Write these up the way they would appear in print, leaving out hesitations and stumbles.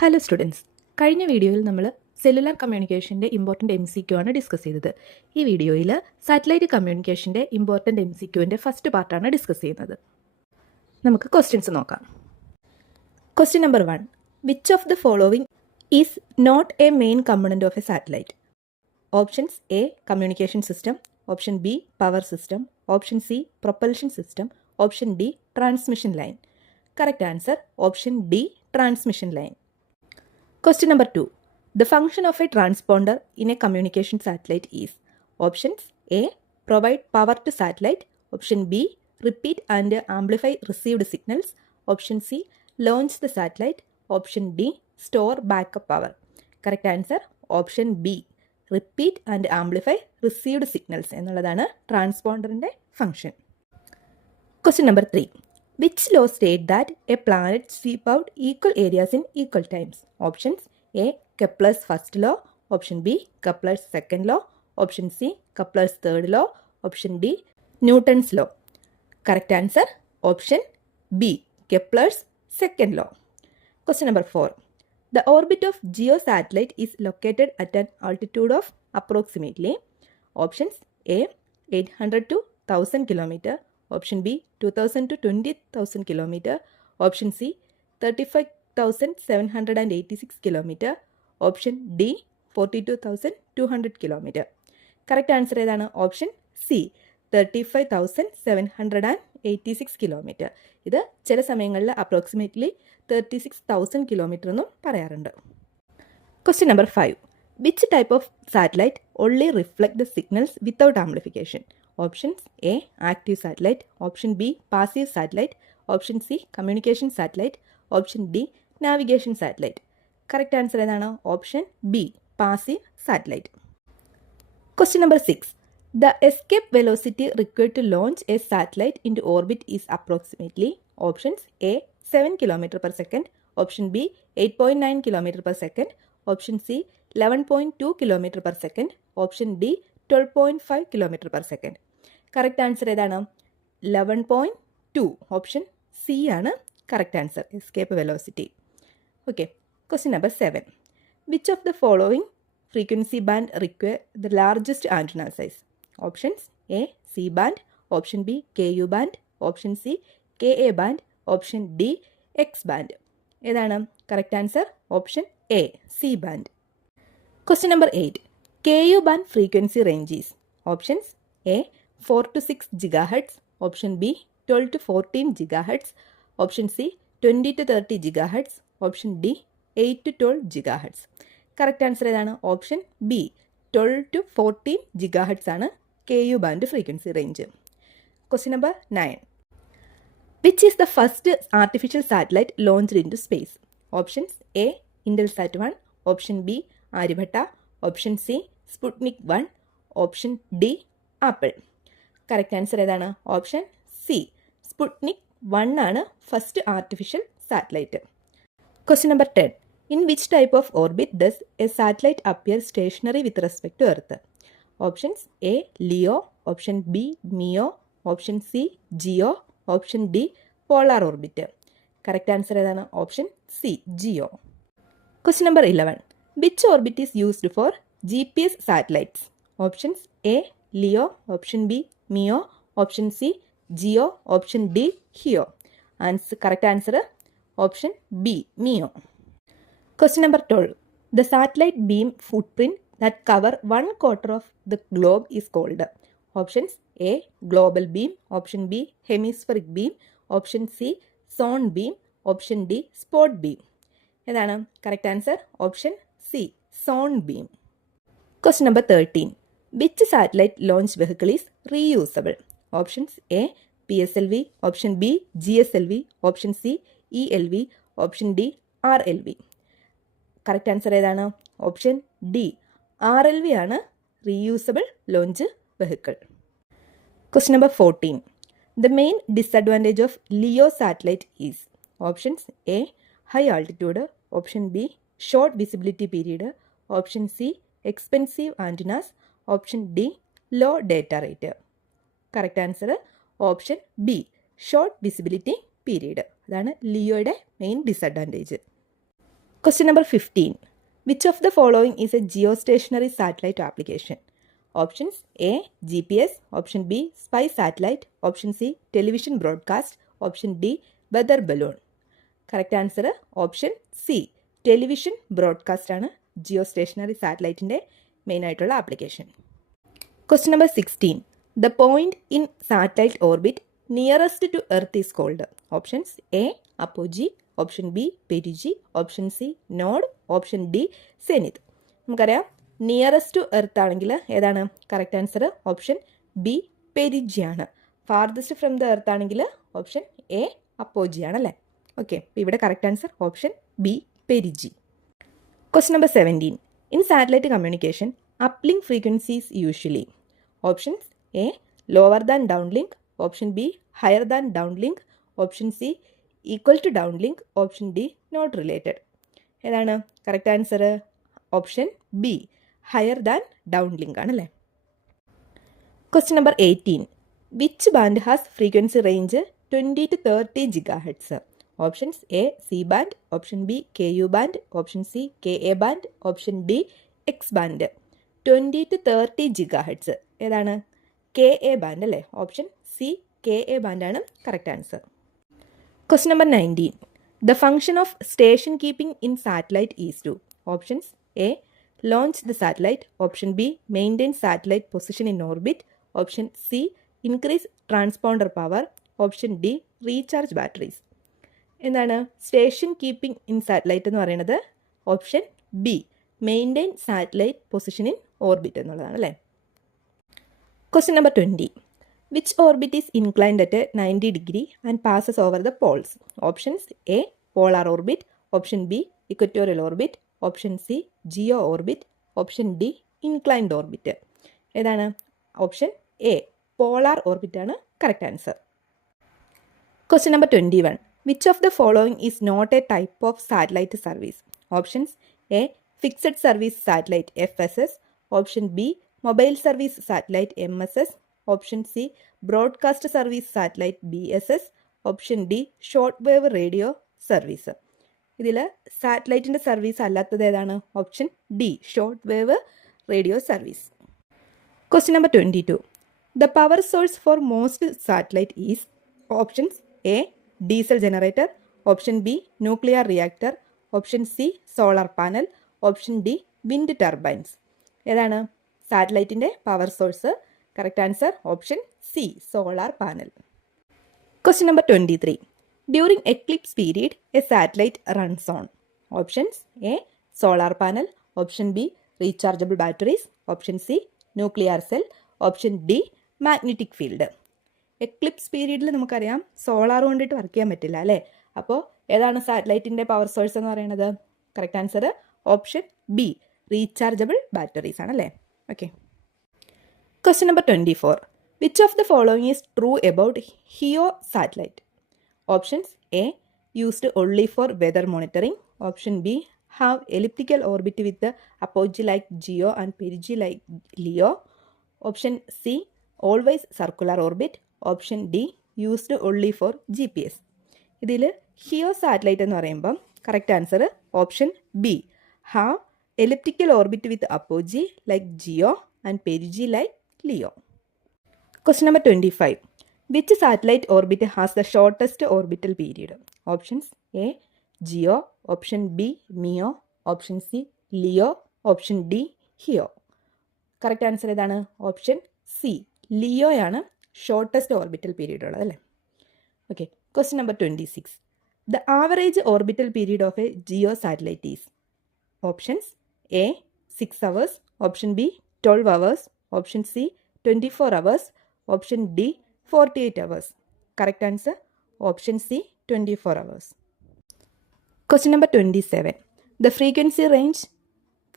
Hello students, കഴിഞ്ഞ വീഡിയോയിൽ നമ്മൾ സെല്ലുലാർ കമ്മ്യൂണിക്കേഷൻ്റെ ഇമ്പോർട്ടൻ്റ് MCQ ആണ് ഡിസ്കസ് ചെയ്തത്. ഈ വീഡിയോയിൽ സാറ്റലൈറ്റ് കമ്മ്യൂണിക്കേഷൻ്റെ ഇമ്പോർട്ടൻ്റ് MCQൻ്റെ ഫസ്റ്റ് പാർട്ടാണ് ഡിസ്കസ് ചെയ്യുന്നത്. നമുക്ക് ക്വസ്റ്റ്യൻസ് നോക്കാം. Question number 1. Which of the following is not a main component of a satellite? Options: A communication system, option B power system, option C propulsion system, option D transmission line. Correct answer option D transmission line. Question number 2. The function of a transponder in a communication satellite is: options: A. Provide power to satellite, option B. Repeat and amplify received signals, option C. Launch the satellite, option D. Store backup power. Correct answer option B. Repeat and amplify received signals എന്നുള്ളതാണ് ട്രാൻസ്പോണ്ടറിൻ്റെ function. Question number 3. Which law state that a planet sweep out equal areas in equal times? Options: A. Kepler's first law, option B. Kepler's second law, option C. Kepler's third law, option D. Newton's law. Correct answer option B. Kepler's second law. Question number 4. The orbit of GEO satellite is located at an altitude of approximately: options: A. 800 to 1000 km, option B 2000 to 20,000 km, option C 35,786 km, option D 42,200 km. Correct answer ഏതാണ്? Option C 35,786 km. ഇത് ചില സമയങ്ങളിൽ approximately 36,000 km എന്നും പറയാറുണ്ട്. Question number 5. Which type of satellite only reflect the signals without amplification? Options: A. Active satellite, option B. Passive satellite, option C. Communication satellite, option D. Navigation satellite. Correct answer ഏതാണ്? Option B passive satellite. Question number 6. The escape velocity required to launch a satellite into orbit is approximately: options: A. 7 km per second, option B. 8.9 km per second, option C. 11.2 km per second, option D. 12.5 km per second. Correct answer ഏതാണ്? 11.2. Option C ആണ് correct answer, escape velocity. Okay. Question number 7. Which of the following frequency band require the largest antenna size? Options: A C band, option B KU band, option C KA band, option D X band. ഏതാണ് correct answer? Option A C band. Question number 8. KU band frequency range is: options: A 4 to 6 GHz, option B 12 to 14 GHz, option C 20 to 30 GHz, option D 8 to 12 GHz. Correct answer ഏതാണ്? Option B 12 to 14 GHz ആണ് KU band frequency range. Question number 9. Which is the first artificial satellite launched into space? Options: A. Intelsat 1, option B. Aryabhatta, option C. Sputnik 1, option D. Apple. Correct answer ഏതാണ്? Option C Sputnik 1 ആണ് first artificial satellite. Question number 10. In which type of orbit does a satellite appear stationary with respect to earth? Options: A LEO, option B MEO, option C GEO, option D polar orbit. Correct answer ഏതാണ്? Option C GEO. Question number 11. Which orbit is used for GPS satellites? Options: A LEO, option B MEO, option C GEO, option D HEO. Correct answer option B MEO. Question number 12. The satellite beam footprint that cover 1/4 of the globe is called? Options: A global beam, option B hemispheric beam, option C zone beam, option D spot beam. ഏതാണ് correct answer? Option C zone beam. Question number 13. Which satellite launch vehicle is reusable? Options: A PSLV, option B GSLV, option C ELV, option D RLV. Correct answer ഏതാണ്? Option D RLV ആണ് reusable launch vehicle. Question number 14. The main disadvantage of LEO satellite is: options: A high altitude, option B short visibility period, option C expensive antennas, option D low data rate. Correct answer option B short visibility period. അതാണ് ലിയോയുടെ main disadvantage. Question number 15. Which of the following is a geostationary satellite application? Options A. GPS. Option B. Spy satellite. Option C. Television broadcast. Option D. Weather balloon. Correct answer option C, television broadcast ആണ് geostationary സാറ്റലൈറ്റിൻ്റെ main ആയിട്ടുള്ള application. Question number 16. The point in satellite orbit nearest to earth is called. Options A apogee, option B perigee, option C node, option D zenith. നമുക്കറിയാം nearest to earth ആണെങ്കിൽ ഏതാണ് correct answer? Option B perigee ആണ്. Farthest from the earth ആണെങ്കിൽ option A apogee ആണല്ലേ. Okay, അപ്പോൾ ഇവിടെ correct answer option B പെരിജി. Question number 17. In satellite communication uplink frequencies usually. Options A lower than downlink, option B higher than downlink, option C equal to downlink, option D not related. ഏതാണ് correct answer? Option B higher than downlink ആണല്ലേ. Question number 18. Which band has frequency range 20 to 30 GHz? Options A C band, option B K U band, option C K A band, option D X band. 20 to 30 GHz ഏതാണ്? K A band അല്ലേ. Option C K A ബാൻഡാണ് correct answer. Question number 19. The function of station keeping in satellite is to. Options A launch the satellite, option B maintain satellite position in orbit, option C increase transponder power, option D recharge batteries. എന്താണ് station keeping in satellite എന്ന് പറയുന്നത്? Option B maintain satellite position in orbit എന്നുള്ളതാണ് അല്ലേ. Question number 20. Which orbit is inclined at 90 degree and passes over the poles? Options A polar orbit, option B equatorial orbit, option C geo orbit, option D inclined orbit. ഏതാണ്? Option A polar orbit ആണ് correct answer. Question number 21. Which of the following is not a type of satellite service? Options A fixed service satellite FSS, option B mobile service satellite MSS, option C broadcast service satellite BSS, option D short wave radio service. ഇതിൽ സാറ്റലൈറ്റിൻ്റെ service അല്ലാത്തത് ഏതാണ്? Option D short wave radio service. Question number 22. The power source for most satellite is. Options A diesel generator, option B nuclear reactor, option C solar panel, option D wind turbines. ഏതാണ് സാറ്റലൈറ്റിൻ്റെ power source? Correct answer option C solar panel. Question number 23. During eclipse period a satellite runs on. Options A solar panel, option B rechargeable batteries, option C nuclear cell, option D magnetic field. Eclipse പീരീഡിൽ നമുക്കറിയാം solar കൊണ്ടിട്ട് work ചെയ്യാൻ പറ്റില്ല അല്ലേ. അപ്പോൾ ഏതാണ് സാറ്റലൈറ്റിൻ്റെ power source എന്ന് പറയുന്നത്? Correct answer option B rechargeable batteries ആണല്ലേ. Okay. Question number 24. Which of the following is true about HEO satellite? Options A used only for weather monitoring, option B have elliptical orbit with apogee like GEO and perigee like LEO, option C always circular orbit, option D used only for GPS. ഇതിൽ HEO satellite എന്ന് പറയുമ്പം correct answer option B have elliptical orbit with apogee like GEO and perigee like LEO. Question number 25. Which satellite orbit has the shortest orbital period? Options A GEO, option B MEO, option C LEO, option D HEO. Correct answer ഏതാണ്? Option C ലിയോയാണ് shortest orbital period ഉള്ളത് അല്ലേ. Okay. Question number 26. The average orbital period of a GEO satellite is. Options A 6 hours, option B 12 hours, option C 24 hours, option D 48 hours. Correct answer option C 24 hours. Question number 27. The frequency range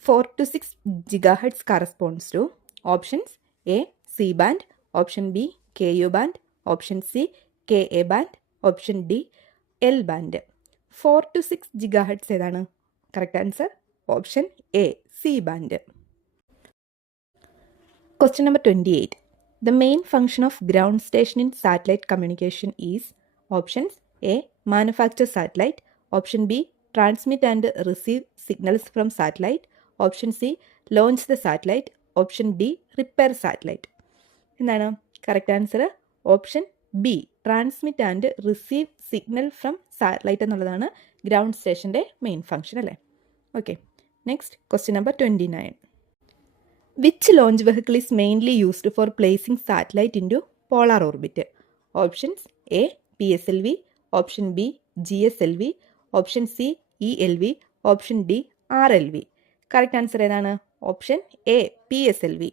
4 to 6 GHz corresponds to. Options A C band, option B K U band, option C K A band, option D L band. 4 to 6 GHz ഏതാണ്? Correct answer option A C band. Question number 28. The main function of ground station in satellite communication is. Options A manufacture satellite, option B transmit and receive signals from satellite. Option C launch the satellite. Option D repair satellite. എന്താണ് correct answer? Option B transmit and receive signal from satellite എന്നുള്ളതാണ് ground സ്റ്റേഷൻ്റെ main function അല്ലേ. Okay, next question number 29. Which launch vehicle is mainly used for placing satellite into polar orbit? Options A PSLV, option B GSLV, option C ELV, option D RLV. Correct answer ഏതാണ്? Option A PSLV.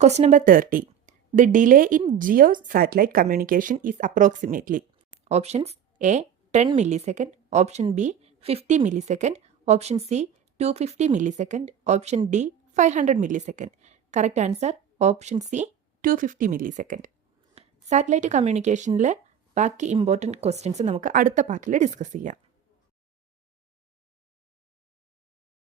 Question number 30. The delay in geo satellite communication is approximately. Options A 10 millisecond, option B 50 millisecond, option C 250 millisecond, option D 500 millisecond. Correct answer option C 250 millisecond. Satellite കമ്മ്യൂണിക്കേഷനിൽ ബാക്കി important questions നമുക്ക് അടുത്ത പാർട്ടിൽ discuss ചെയ്യാം.